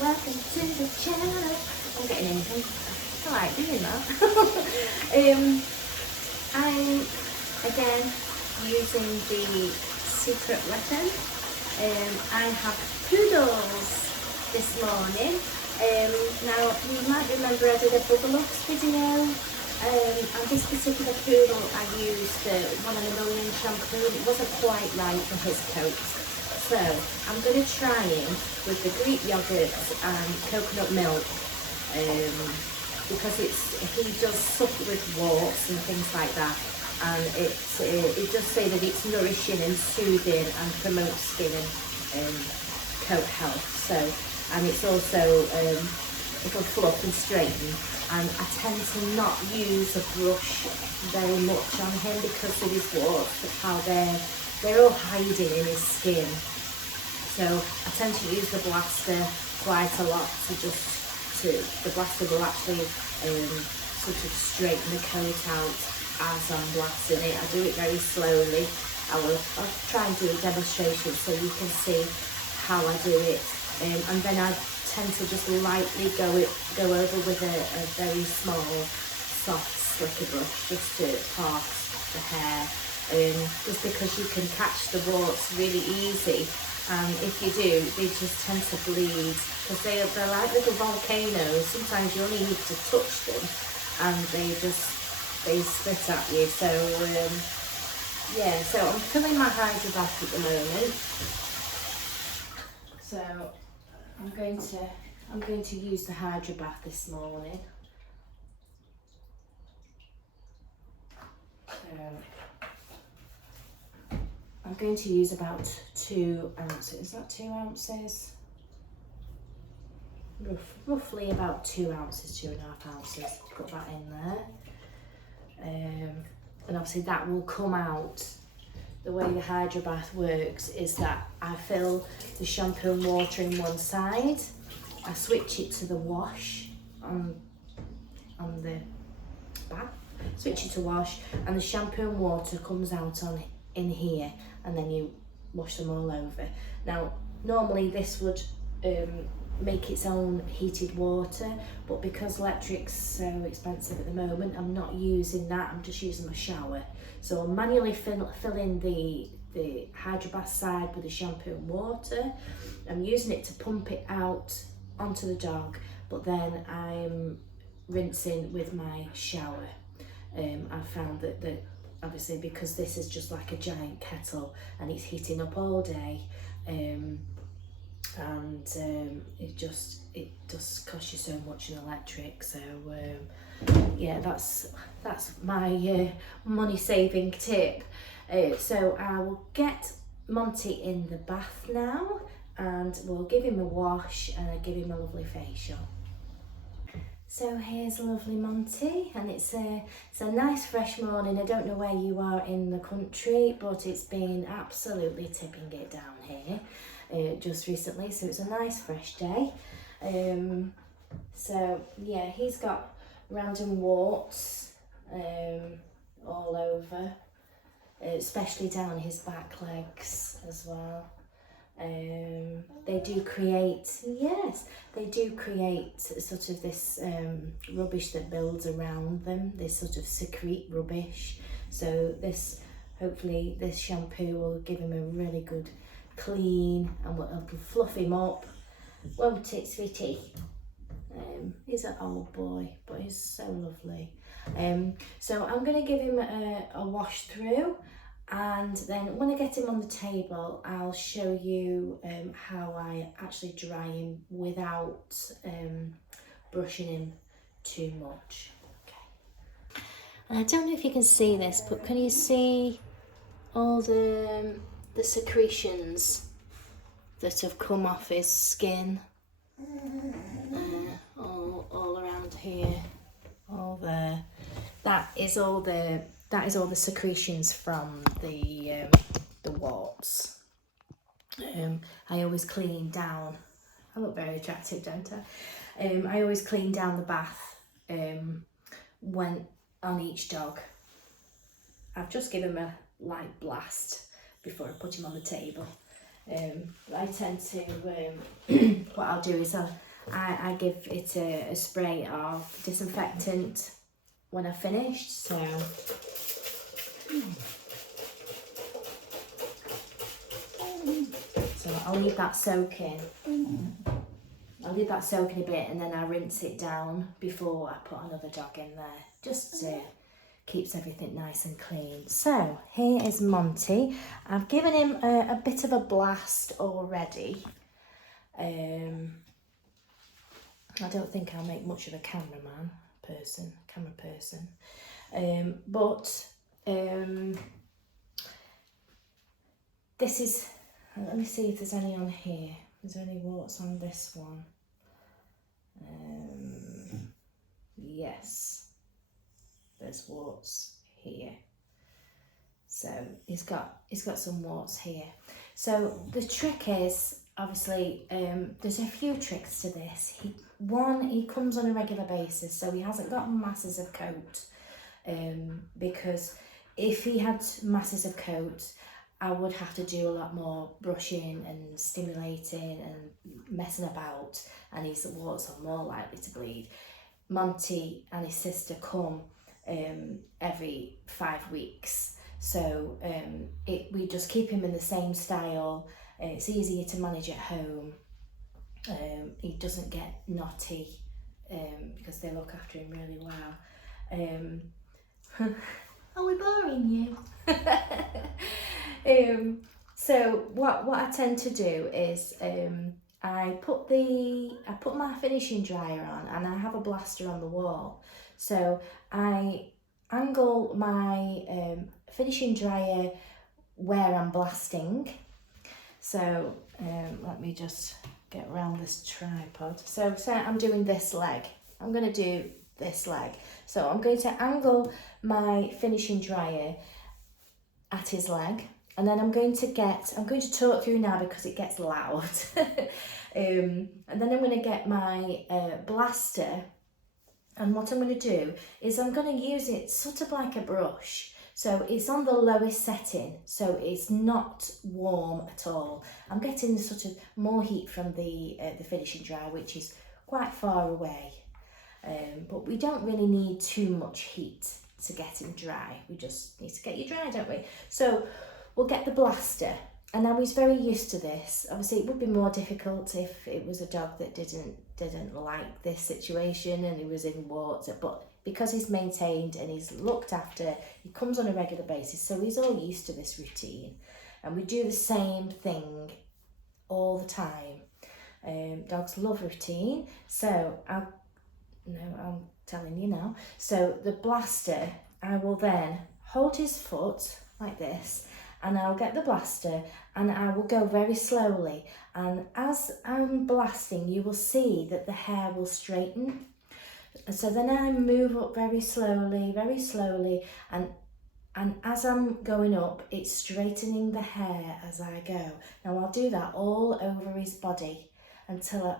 welcome to the channel. I'm getting anything. I like doing that. I'm again using the secret weapon. I have poodles this morning. Now you might remember I did a bubble ups video. And this particular poodle I used 1 in a million shampoo. It wasn't quite right for his coat. So I'm going to try him with the Greek yogurt and coconut milk because he does suffer with warts and things like that, and it does say that it's nourishing and soothing and promotes skin and coat health. So, and it's also it'll fluff and straighten. And I tend to not use a brush very much on him because of his warts, of how they're all hiding in his skin. So I tend to use the blaster quite a lot the blaster will actually sort of straighten the coat out as I'm blasting it. I do it very slowly. I'll try and do a demonstration so you can see how I do it. And then I tend to just lightly go over with a very small, soft slicker brush just to part the hair. Just because you can catch the warts really easy. And if you do, they just tend to bleed because they're like little volcanoes. Sometimes you only need to touch them and they spit at you. So yeah, so I'm filling my Hydro Bath at the moment. So I'm going to use the Hydro Bath this morning. So I'm going to use about 2 ounces. Is that 2 ounces? Roughly about 2 ounces, 2.5 ounces. Put that in there. And obviously that will come out. The way the Hydro Bath works is that I fill the shampoo and water in one side. I switch it to the wash on the bath. Switch it to wash, and the shampoo and water comes out in here, and then you wash them all over. Now normally this would make its own heated water, but because electric's so expensive at the moment, I'm not using that. I'm just using my shower. So I'm manually filling the Hydro Bath side with the shampoo and water. I'm using it to pump it out onto the dog, but then I'm rinsing with my shower. I've found that obviously because this is just like a giant kettle and it's heating up all day, it does cost you so much in electric. So yeah, that's my money saving tip. So I will get Monty in the bath now and we'll give him a wash and give him a lovely facial. So here's lovely Monty, and it's a nice fresh morning. I don't know where you are in the country, but it's been absolutely tipping it down here just recently, so it's a nice fresh day. So yeah, he's got random warts all over, especially down his back legs as well. They do create sort of this rubbish that builds around them. They sort of secrete rubbish. So hopefully this shampoo will give him a really good clean and it'll fluff him up, won't it, sweetie? He's an old boy, but he's so lovely. So I'm going to give him a wash through. And then when I get him on the table, I'll show you how I actually dry him without brushing him too much. Okay. And I don't know if you can see this, but can you see all the secretions that have come off his skin? All around here, all there. That is all the secretions from the warts. I always clean down. I look very attractive, don't I? I always clean down the bath when on each dog. I've just given him a light blast before I put him on the table. I tend to, what I'll do is I give it a spray of disinfectant when I've finished, so I'll leave that soaking. I'll leave that soaking a bit and then I rinse it down before I put another dog in there. Just keeps everything nice and clean. So here is Monty. I've given him a bit of a blast already. I don't think I'll make much of a camera person. This is, let me see if there's any on here. Is there any warts on this one? Yes, there's warts here. So he's got some warts here. So the trick is, obviously, there's a few tricks to this. He comes on a regular basis, so he hasn't got masses of coat. Because if he had masses of coat, I would have to do a lot more brushing and stimulating and messing about, and his warts are more likely to bleed. Monty and his sister come every 5 weeks, so we just keep him in the same style. It's easier to manage at home. He doesn't get knotty because they look after him really well. Are we boring you? So what I tend to do is I put my finishing dryer on and I have a blaster on the wall. So I angle my finishing dryer where I'm blasting. So let me just get around this tripod. So say I'm doing this leg. I'm going to do this leg. So I'm going to angle my finishing dryer at his leg, and then I'm going to talk through now because it gets loud. And then I'm going to get my blaster, and what I'm going to do is I'm going to use it sort of like a brush. So it's on the lowest setting, so it's not warm at all. I'm getting sort of more heat from the finishing dryer, which is quite far away. But we don't really need too much heat to get him dry. We just need to get you dry, don't we? So we'll get the blaster. And now he's very used to this. Obviously, it would be more difficult if it was a dog that didn't like this situation and he was in warts. But because he's maintained and he's looked after, he comes on a regular basis, so he's all used to this routine. And we do the same thing all the time. Dogs love routine. So I'm telling you now. So the blaster, I will then hold his foot like this, and I'll get the blaster and I will go very slowly, and as I'm blasting you will see that the hair will straighten. So then I move up very slowly, and as I'm going up it's straightening the hair as I go. Now I'll do that all over his body until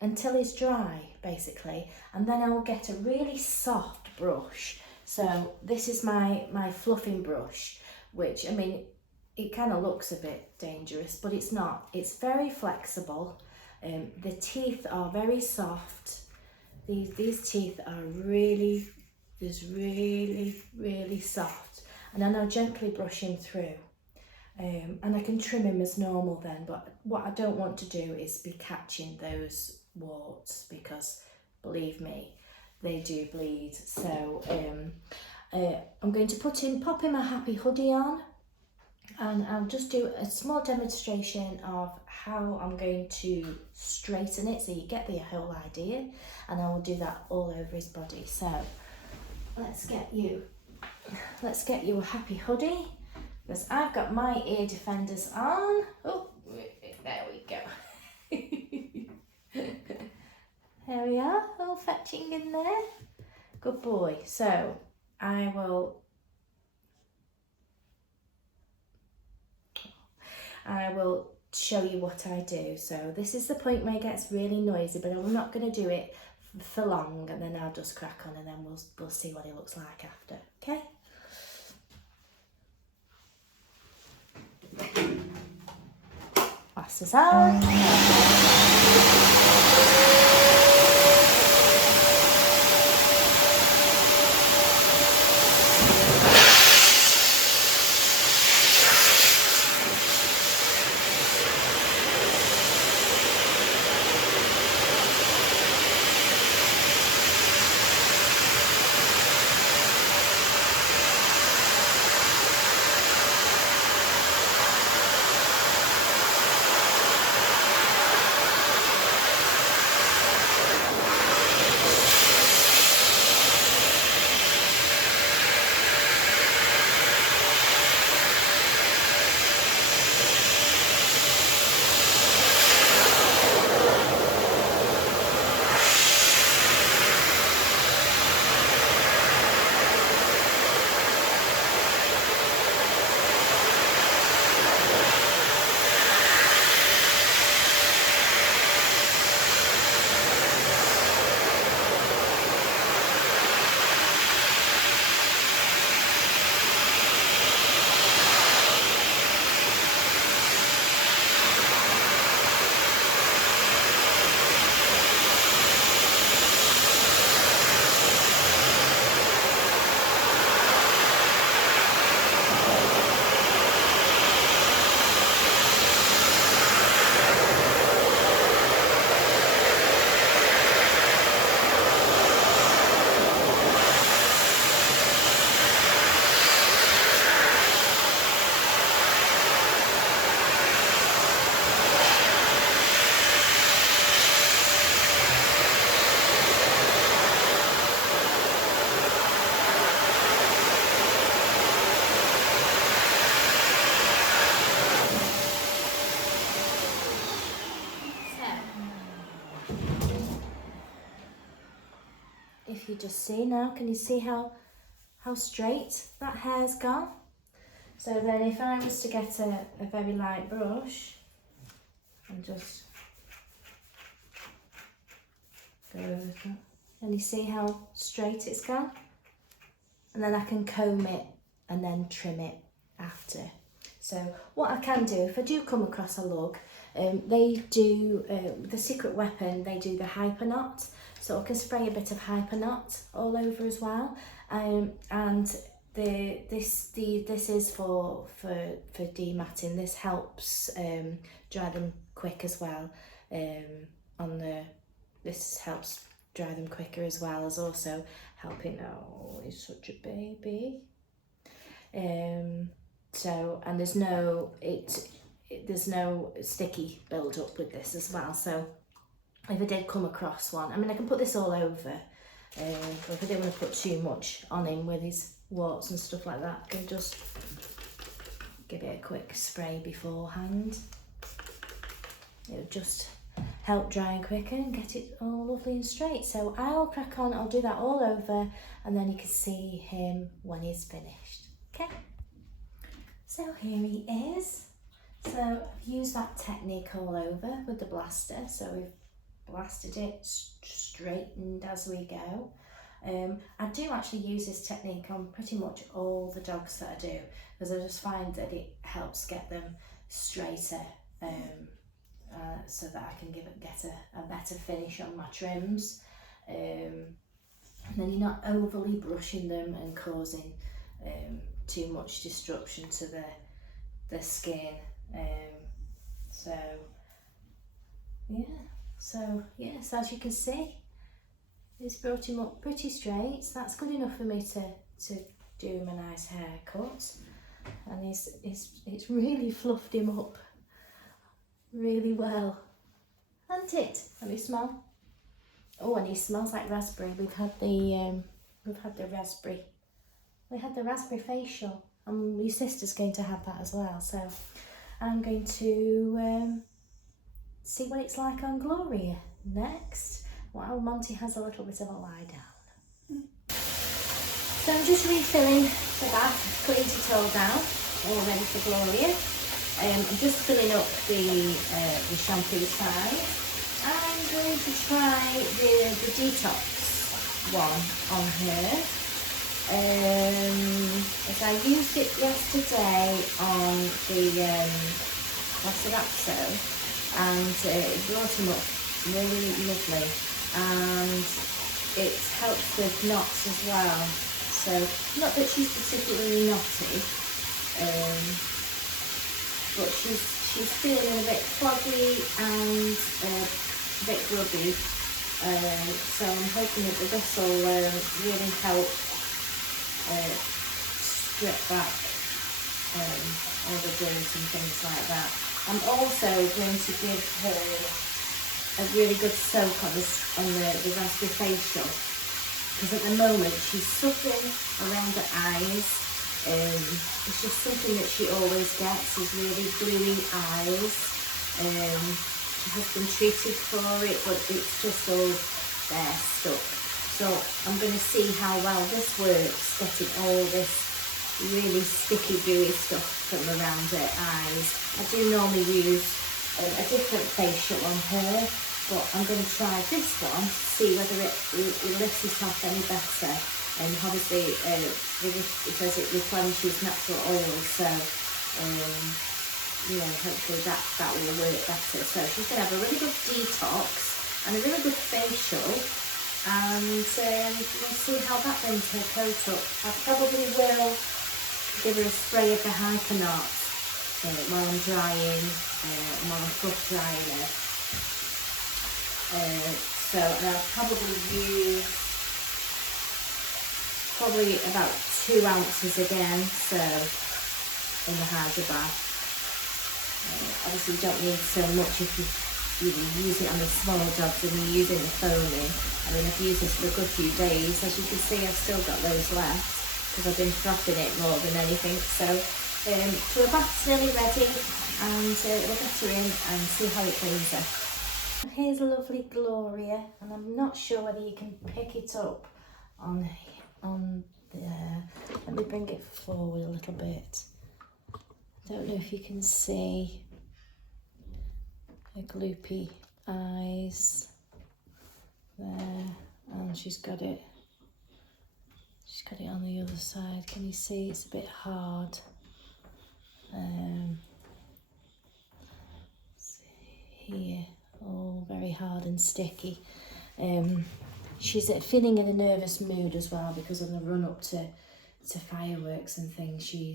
it's dry basically, and then I will get a really soft brush. So this is my fluffing brush, which, I mean, it kind of looks a bit dangerous, but it's not. It's very flexible. The teeth are very soft. These teeth are really soft. And then I'll gently brush him through. And I can trim him as normal then, but what I don't want to do is be catching those warts, because believe me, they do bleed. So I'm going to pop him a happy hoodie on, and I'll just do a small demonstration of how I'm going to straighten it so you get the whole idea, and I will do that all over his body. So let's get you a happy hoodie, because I've got my ear defenders on. Oh, there we go. There we are, all fetching in there. Good boy. So I will show you what I do. So this is the point where it gets really noisy, but I'm not going to do it for long, and then I'll just crack on, and then we'll see what it looks like after. Okay. Glasses on. if you just see now, can you see how straight that hair's gone? So then if I was to get a very light brush and just go over that, and you see how straight it's gone? And then I can comb it and then trim it after. So what I can do, if I do come across a lug, they do, the Secret Weapon, they do the Hyper Knot. So I can spray a bit of Hyper Knot all over as well. And this is for dematting. This helps dry them quick as well. This helps dry them quicker as well as also helping. Oh, he's such a baby. So, and there's no sticky build up with this as well. So if I did come across one, I mean, I can put this all over, but if I didn't want to put too much on him with his warts and stuff like that, I can just give it a quick spray beforehand. It'll just help dry quicker and get it all lovely and straight. So I'll crack on, I'll do that all over, and then you can see him when he's finished. Okay, so here he is. So I've used that technique all over with the blaster. So we've blasted it, straightened as we go. I do actually use this technique on pretty much all the dogs that I do, because I just find that it helps get them straighter, so that I can get a better finish on my trims. And then you're not overly brushing them and causing too much disruption to the skin. So as you can see, it's brought him up pretty straight, so that's good enough for me to do him a nice haircut. And it's really fluffed him up really well, hasn't it? Let me smell. Oh, and he smells like raspberry. We had the raspberry facial, and my sister's going to have that as well. So I'm going to see what it's like on Gloria next, while Monty has a little bit of a lie down. So I'm just refilling the bath, cleaned it all down, all ready for Gloria. I'm just filling up the shampoo side. I'm going to try the detox one on her. As I used it yesterday on the Laceraxo, and it brought him up really lovely, and it helps with knots as well. So not that she's particularly knotty, but she's feeling a bit foggy and a bit grubby. So I'm hoping that this will really help strip back all the dirt and things like that. I'm also going to give her a really good soak on the raspberry facial, because at the moment she's suffering around the eyes. It's just something that she always gets, is really gluey eyes. She has been treated for it, but it's just all there stuck. So I'm going to see how well this works, getting all this really sticky gooey stuff from around her eyes. I do normally use a different facial on her, but I'm going to try this one to see whether it lifts it off any better. And obviously because it replenishes natural oil, so hopefully that will work better. So she's going to have a really good detox and a really good facial, and we'll see how that brings her coat up. I probably will give her a spray of the Hyper Knot while I'm drying, while I'm fluff drying her. So I'll probably use about 2 ounces again, so in the Hydra bath. Obviously you don't need so much if you use it on the smaller dogs and you're using the foaming. I mean, I've used this for a good few days. As you can see, I've still got those left because I've been frothing it more than anything. So the bath's nearly ready, and we'll get her in and see how it brings her. Here's lovely Gloria, and I'm not sure whether you can pick it up on there. Let me bring it forward a little bit. Don't know if you can see her gloopy eyes there, and she's got it on the other side. Can you see it's a bit hard? Here, all very hard and sticky. She's feeling in a nervous mood as well because on the run up to fireworks and things, she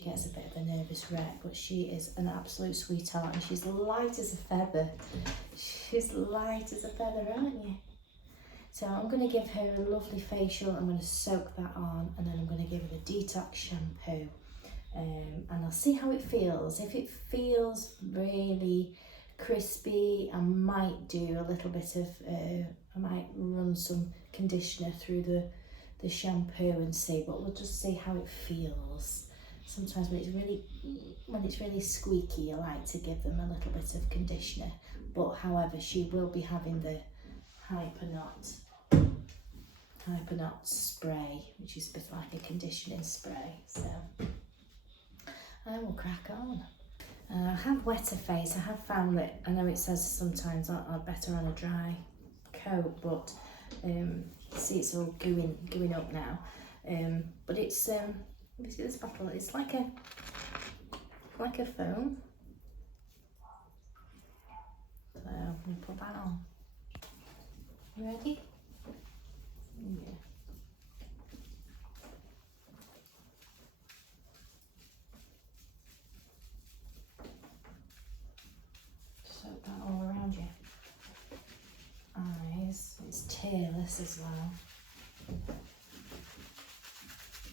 gets a bit of a nervous wreck, but she is an absolute sweetheart and she's light as a feather. She's light as a feather, aren't you? So I'm going to give her a lovely facial. I'm going to soak that on, and then I'm going to give her the detox shampoo, and I'll see how it feels. If it feels really crispy, I might do a little bit of I might run some conditioner through the shampoo and see, but we'll just see how it feels. Sometimes when it's really squeaky, I like to give them a little bit of conditioner, but however, she will be having the Hypernot spray, which is a bit like a conditioning spray, so I will crack on. I have wetter face. I have found that, I know it says sometimes I'm better on a dry coat, but see it's all gooing up now, but it's let me see this bottle, it's like a foam, so I'm going to put that on. You ready? Yeah. Soak that all around your eyes. It's tearless as well.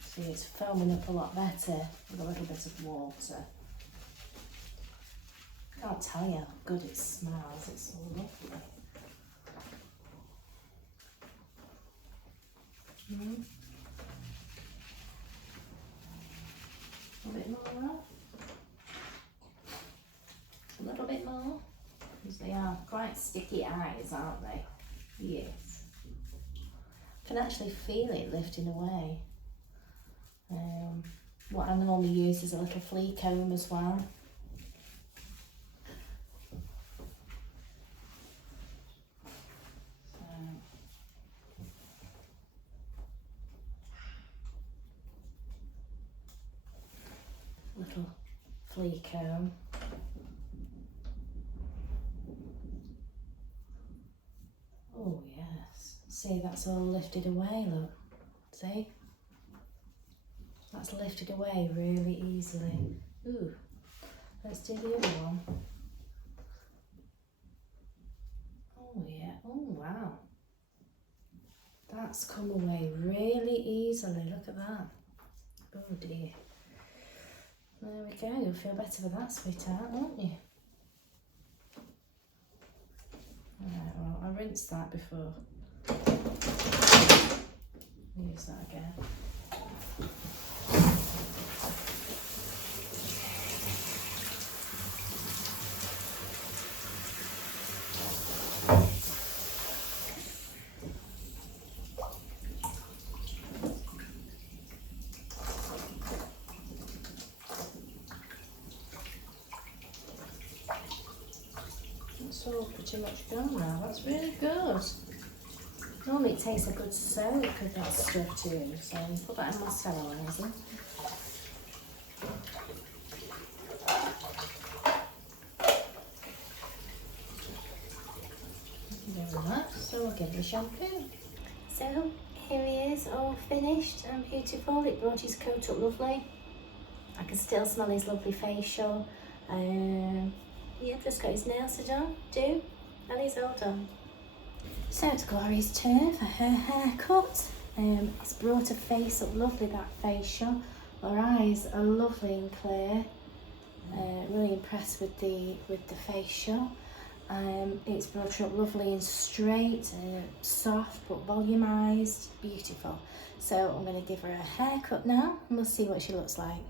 See, it's foaming up a lot better with a little bit of water. Can't tell you how good it smells. It's so lovely. A bit more. A little bit more. Because they are quite sticky eyes, aren't they? Yes. I can actually feel it lifting away. What I normally use is a little flea comb as well. Little flea comb. Oh yes, see, that's all lifted away, look, see? That's lifted away really easily. Ooh, let's do the other one. Oh yeah, oh wow. That's come away really easily, look at that. Oh dear. There we go, you'll feel better with that, sweetheart, won't you? Right, well, I rinsed that before. Use that again. It's all pretty much done now. That's really good. Normally it takes a good soak of that stuff too, so I'll put that in my steriliser. Doing that, so we'll give the shampoo. So here he is, all finished and beautiful. It brought his coat up lovely. I can still smell his lovely facial. Yeah, just got his nails to do, and he's all done. So it's Gloria's turn for her haircut. It's brought her face up lovely, that facial. Her eyes are lovely and clear. Really impressed with the facial. It's brought her up lovely and straight, soft but volumized, beautiful. So I'm going to give her a haircut now and we'll see what she looks like.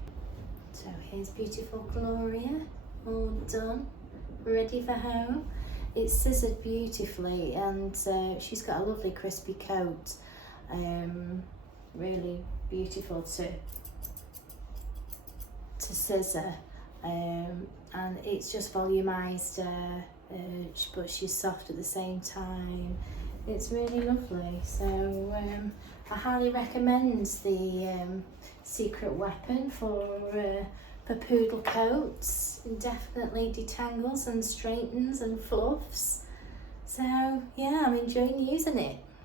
So here's beautiful Gloria, all done, ready for home. It's scissored beautifully and she's got a lovely crispy coat. Really beautiful to scissor, and it's just volumized, but she's soft at the same time. It's really lovely. So I highly recommend the Secret Weapon for poodle coats. It definitely detangles and straightens and fluffs. So yeah, I'm enjoying using it.